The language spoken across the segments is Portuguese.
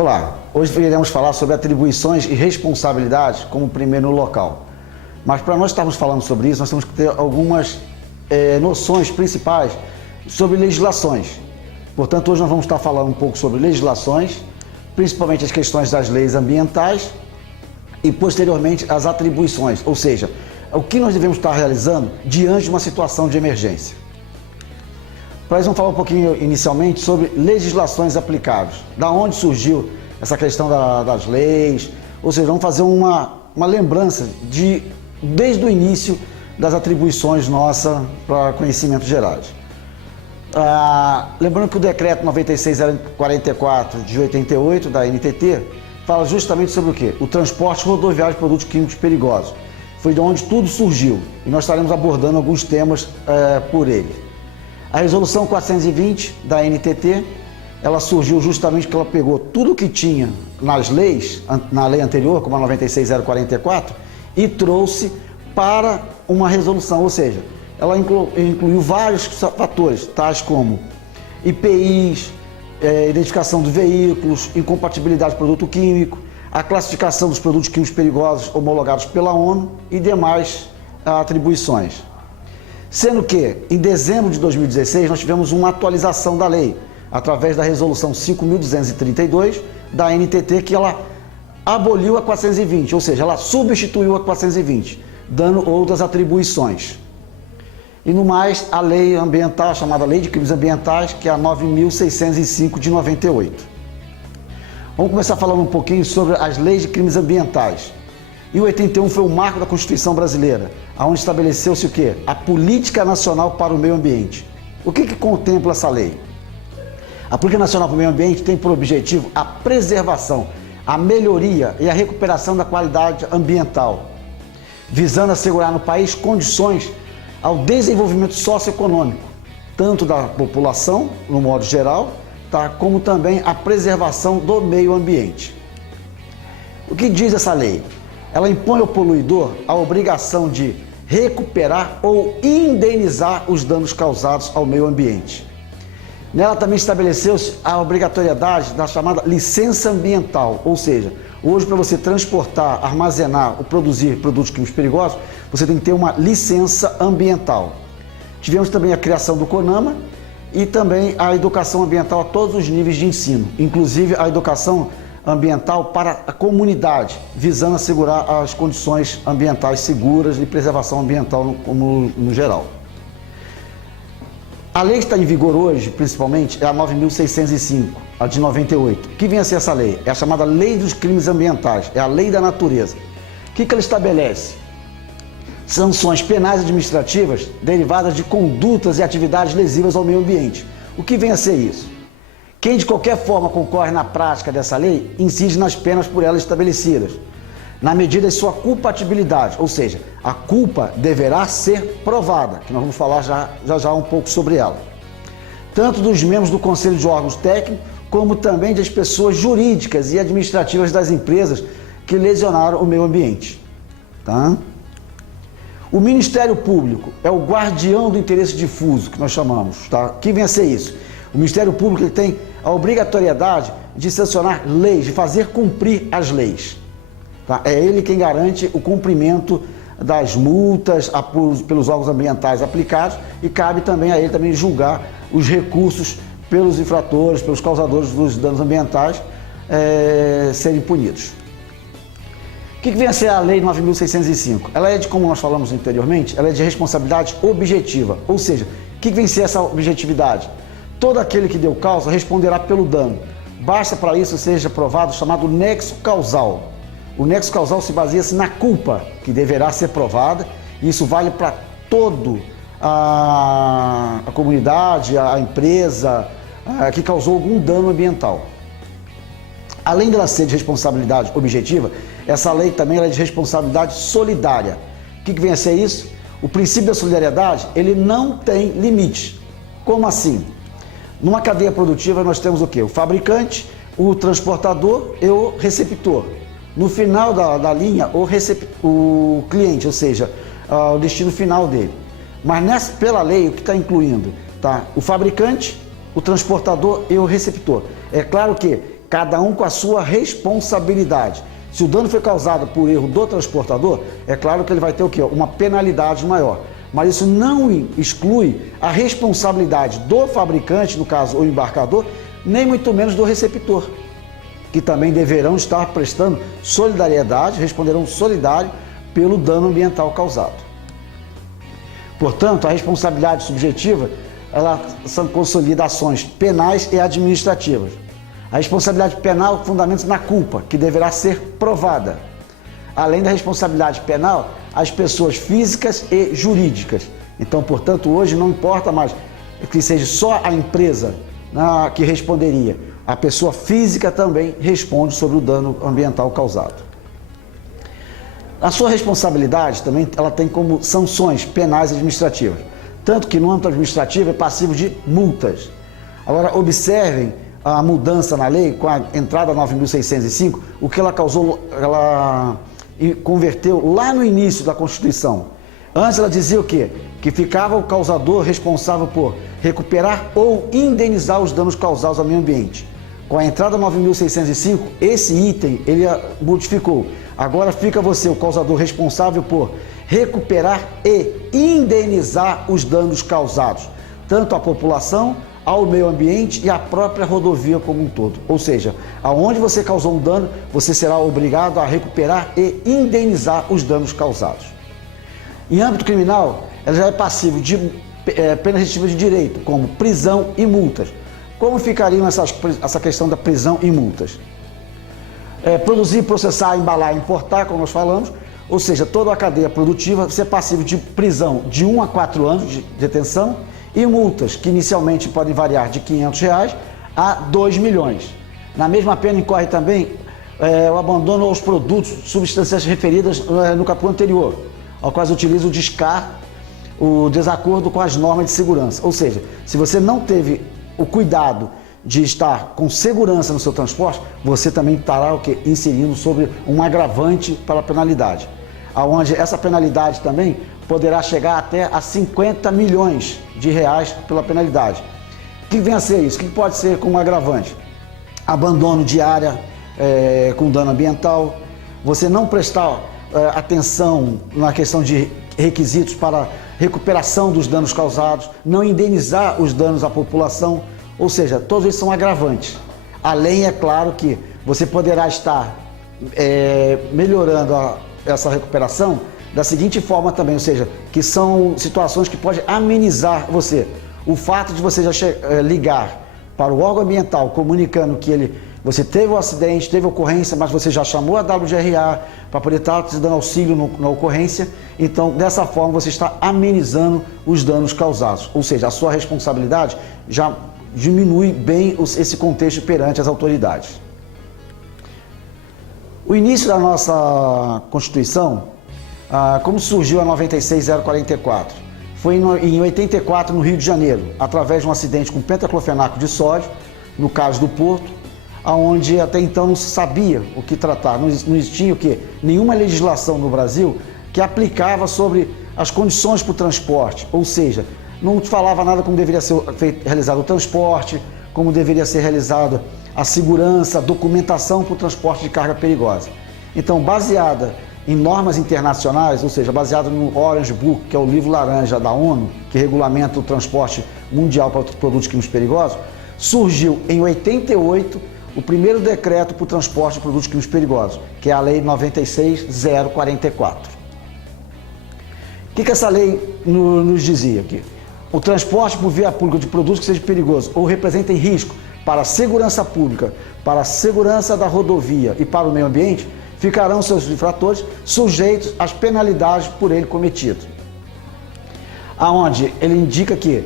Olá, hoje iremos falar sobre atribuições e responsabilidades como primeiro no local. Mas para nós estarmos falando sobre isso, nós temos que ter algumas noções principais sobre legislações. Portanto, hoje nós vamos estar falando um pouco sobre legislações, principalmente as questões das leis ambientais e posteriormente as atribuições, ou seja, o que nós devemos estar realizando diante de uma situação de emergência. Para isso, vamos falar um pouquinho inicialmente sobre legislações aplicáveis, da onde surgiu essa questão das leis, ou seja, vamos fazer uma lembrança desde o início das atribuições nossas para conhecimentos gerais. Lembrando que o decreto 96.044 de 88 da NTT fala justamente sobre o quê? O transporte rodoviário de produtos químicos perigosos. Foi de onde tudo surgiu e nós estaremos abordando alguns temas por ele. A resolução 420 da NTT, ela surgiu justamente porque ela pegou tudo que tinha nas leis, na lei anterior, como a 96.044, e trouxe para uma resolução, ou seja, ela incluiu vários fatores, tais como IPIs, identificação dos veículos, incompatibilidade de produto químico, a classificação dos produtos químicos perigosos homologados pela ONU e demais atribuições. Sendo que, em dezembro de 2016, nós tivemos uma atualização da lei, através da resolução 5.232 da NTT, que ela aboliu a 420, ou seja, ela substituiu a 420, dando outras atribuições. E no mais, a lei ambiental, chamada Lei de Crimes Ambientais, que é a 9.605 de 98. Vamos começar falando um pouquinho sobre as leis de crimes ambientais. E o 81 foi o marco da Constituição Brasileira, onde estabeleceu-se o quê? A Política Nacional para o Meio Ambiente. O que contempla essa lei? A Política Nacional para o Meio Ambiente tem por objetivo a preservação, a melhoria e a recuperação da qualidade ambiental, visando assegurar no país condições ao desenvolvimento socioeconômico, tanto da população, no modo geral, como também a preservação do meio ambiente. O que diz essa lei? Ela impõe ao poluidor a obrigação de recuperar ou indenizar os danos causados ao meio ambiente. Nela também estabeleceu-se a obrigatoriedade da chamada licença ambiental, ou seja, hoje para você transportar, armazenar ou produzir produtos químicos perigosos, você tem que ter uma licença ambiental. Tivemos também a criação do CONAMA e também a educação ambiental a todos os níveis de ensino, inclusive a educação ambiental para a comunidade, visando assegurar as condições ambientais seguras e preservação ambiental no geral. A lei que está em vigor hoje, principalmente, é a 9.605, a de 98. O que vem a ser essa lei? É a chamada Lei dos Crimes Ambientais, é a lei da natureza. O que ela estabelece? Sanções penais administrativas derivadas de condutas e atividades lesivas ao meio ambiente. O que vem a ser isso? Quem de qualquer forma concorre na prática dessa lei, incide nas penas por ela estabelecidas, na medida de sua culpabilidade, ou seja, a culpa deverá ser provada, que nós vamos falar já um pouco sobre ela. Tanto dos membros do Conselho de Órgãos Técnicos, como também das pessoas jurídicas e administrativas das empresas que lesionaram o meio ambiente. Tá? O Ministério Público é o guardião do interesse difuso, que nós chamamos. Tá? O que vem a ser isso? O Ministério Público ele tem a obrigatoriedade de sancionar leis, de fazer cumprir as leis. Tá? É ele quem garante o cumprimento das multas pelos órgãos ambientais aplicados e cabe também a ele também julgar os recursos pelos infratores, pelos causadores dos danos ambientais serem punidos. O que vem a ser a Lei 9.605? Ela é de, como nós falamos anteriormente, ela é de responsabilidade objetiva, ou seja, o que vem a ser essa objetividade? Todo aquele que deu causa responderá pelo dano. Basta para isso seja provado o chamado nexo causal. O nexo causal se baseia-se na culpa, que deverá ser provada, e isso vale para toda a comunidade, a empresa que causou algum dano ambiental. Além dela ser de responsabilidade objetiva, essa lei também é de responsabilidade solidária. O que vem a ser isso? O princípio da solidariedade, ele não tem limite. Como assim? Numa cadeia produtiva nós temos o quê? O fabricante, o transportador e o receptor. No final da linha, o cliente, ou seja, o destino final dele. Mas pela lei, o que está incluindo? Tá? O fabricante, o transportador e o receptor. É claro que cada um com a sua responsabilidade. Se o dano foi causado por erro do transportador, é claro que ele vai ter o quê? Uma penalidade maior. Mas isso não exclui a responsabilidade do fabricante, no caso o embarcador, nem muito menos do receptor, que também deverão estar prestando solidariedade, responderão solidário pelo dano ambiental causado. Portanto, a responsabilidade subjetiva, ela consolida ações penais e administrativas. A responsabilidade penal fundamenta-se na culpa, que deverá ser provada. Além da responsabilidade penal, as pessoas físicas e jurídicas. Então, portanto, hoje não importa mais que seja só a empresa que responderia. A pessoa física também responde sobre o dano ambiental causado. A sua responsabilidade também ela tem como sanções penais e administrativas. Tanto que no âmbito administrativo é passivo de multas. Agora, observem a mudança na lei com a entrada 9.605, o que ela causou, ela converteu lá no início da Constituição. Antes ela dizia o quê? Que ficava o causador responsável por recuperar ou indenizar os danos causados ao meio ambiente. Com a entrada 9.605, esse item ele modificou. Agora fica você, o causador, responsável por recuperar e indenizar os danos causados, tanto à população, ao meio ambiente e à própria rodovia como um todo. Ou seja, aonde você causou um dano, você será obrigado a recuperar e indenizar os danos causados. Em âmbito criminal, ela já é passivo de pena restritiva de direito, como prisão e multas. Como ficariam essa questão da prisão e multas? Produzir, processar, embalar e importar, como nós falamos, ou seja, toda a cadeia produtiva ser passivo de prisão de 1 a 4 anos de detenção e multas, que inicialmente podem variar de R$500 a 2 milhões. Na mesma pena incorre também o abandono aos produtos, substâncias referidas no capítulo anterior, ao qual utiliza o descar, o desacordo com as normas de segurança. Ou seja, se você não teve o cuidado de estar com segurança no seu transporte, você também estará inserindo sobre um agravante para a penalidade, aonde essa penalidade também poderá chegar até a 50 milhões de reais pela penalidade. O que vem a ser isso? O que pode ser como agravante? Abandono de área com dano ambiental, você não prestar atenção na questão de requisitos para recuperação dos danos causados, não indenizar os danos à população, ou seja, todos eles são agravantes. Além, é claro, que você poderá estar melhorando essa recuperação da seguinte forma também, ou seja, que são situações que podem amenizar você. O fato de você já ligar para o órgão ambiental comunicando que você teve um acidente, teve ocorrência, mas você já chamou a WGRA para poder estar te dando auxílio na ocorrência, então dessa forma você está amenizando os danos causados, ou seja, a sua responsabilidade já diminui bem esse contexto perante as autoridades. O início da nossa Constituição, como surgiu a 96.044? Foi em 84, no Rio de Janeiro, através de um acidente com pentaclofenaco de sódio, no caso do Porto, onde até então não se sabia o que tratar, não existia nenhuma legislação no Brasil que aplicava sobre as condições para o transporte, ou seja, não falava nada como deveria ser realizado o transporte, como deveria ser realizada a segurança, a documentação para o transporte de carga perigosa. Então, baseada em normas internacionais, ou seja, baseada no Orange Book, que é o livro laranja da ONU, que regulamenta o transporte mundial para produtos químicos perigosos, surgiu em 88 o primeiro decreto para o transporte de produtos químicos perigosos, que é a Lei 96.044. O que essa lei nos dizia aqui? O transporte por via pública de produtos que sejam perigosos ou representem risco para a segurança pública, para a segurança da rodovia e para o meio ambiente, ficarão seus infratores sujeitos às penalidades por ele cometido. Aonde ele indica que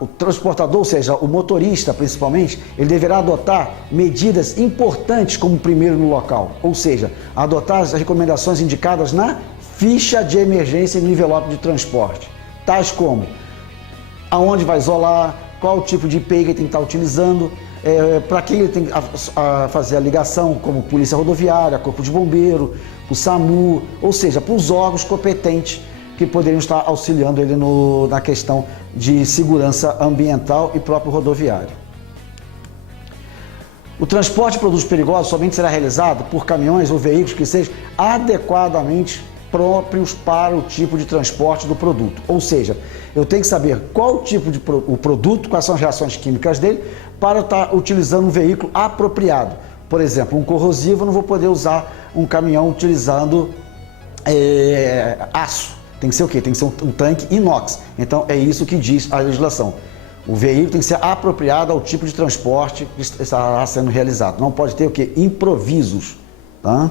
o transportador, ou seja, o motorista principalmente, ele deverá adotar medidas importantes como primeiro no local, ou seja, adotar as recomendações indicadas na ficha de emergência e no envelope de transporte, tais como aonde vai isolar, qual o tipo de IPI que ele tem que estar utilizando, para quem ele tem que fazer a ligação, como Polícia Rodoviária, Corpo de Bombeiro, o SAMU, ou seja, para os órgãos competentes que poderiam estar auxiliando ele na questão de segurança ambiental e próprio rodoviário. O transporte de produtos perigosos somente será realizado por caminhões ou veículos que sejam adequadamente próprios para o tipo de transporte do produto. Ou seja, eu tenho que saber qual tipo de o produto, quais são as reações químicas dele, para estar utilizando um veículo apropriado. Por exemplo, um corrosivo, eu não vou poder usar um caminhão utilizando aço. Tem que ser o quê? Tem que ser um tanque inox. Então é isso que diz a legislação. O veículo tem que ser apropriado ao tipo de transporte que estará sendo realizado. Não pode ter o quê? Improvisos, tá?